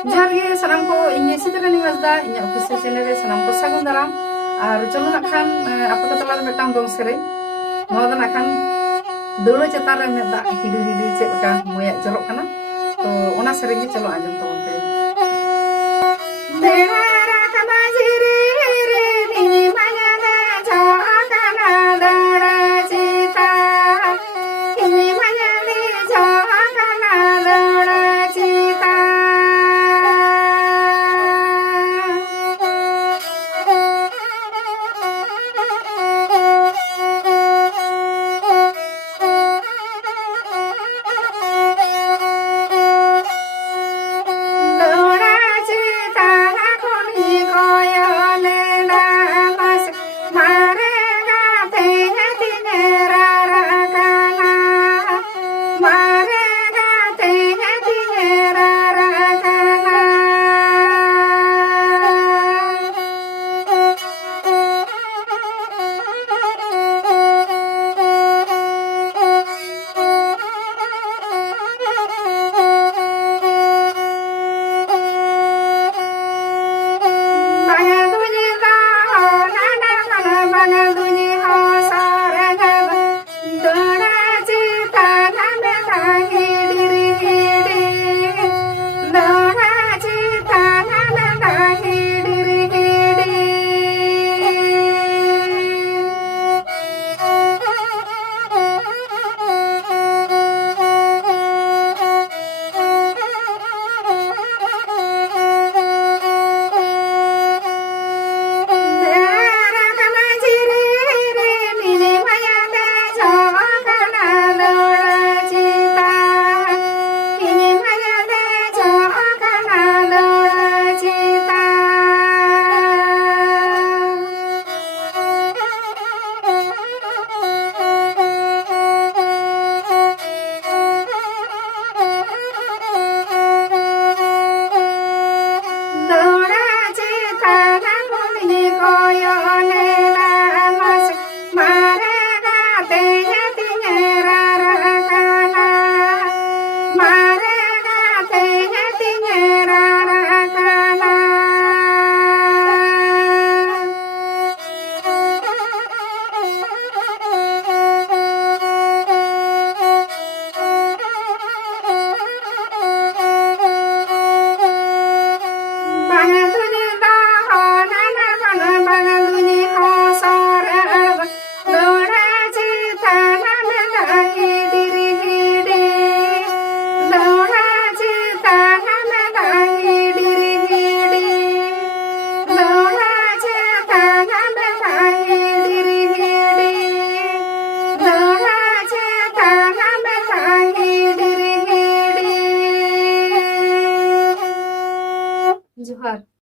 जोहार गे सानाम को इᱧ सितरानी Hansda इᱧ official channel रे सानाम को सागुन दाराम और चलो नाखान आपे को तला मेटांग दong सेरे नोआ दा नाखान दौड़ो चेतान रे में दा हिडू हिडू चेक का मोया जरोक काना तो ओना सेरे गे चलो आजम तबन पे देहारा कमाजी रे रे नी माया दा जो काना दौड़ा चेता नी माया दे जो काना दौड़ा चेता जोहार।